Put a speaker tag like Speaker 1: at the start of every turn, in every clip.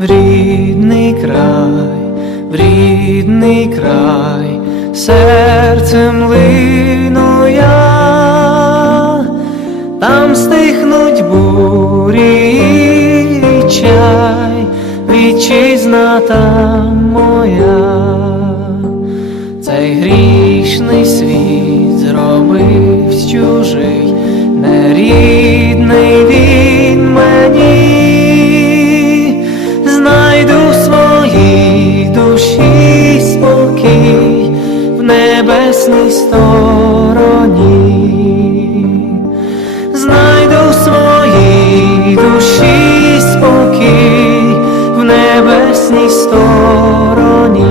Speaker 1: в рідний край, в рідний край, серцем лину я, там стихнуть бурі і чай, вітчизна там моя, цей грішний світ зробив чужий, не рідний душі спокій в небесній стороні, знайду в своїй душі спокій в небесній стороні.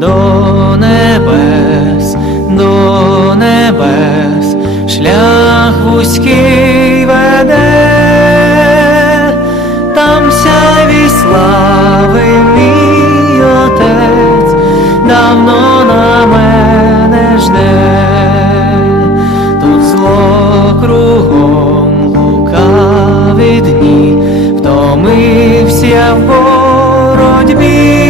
Speaker 1: До небес, до небес, шлях вузький я в боротьбі.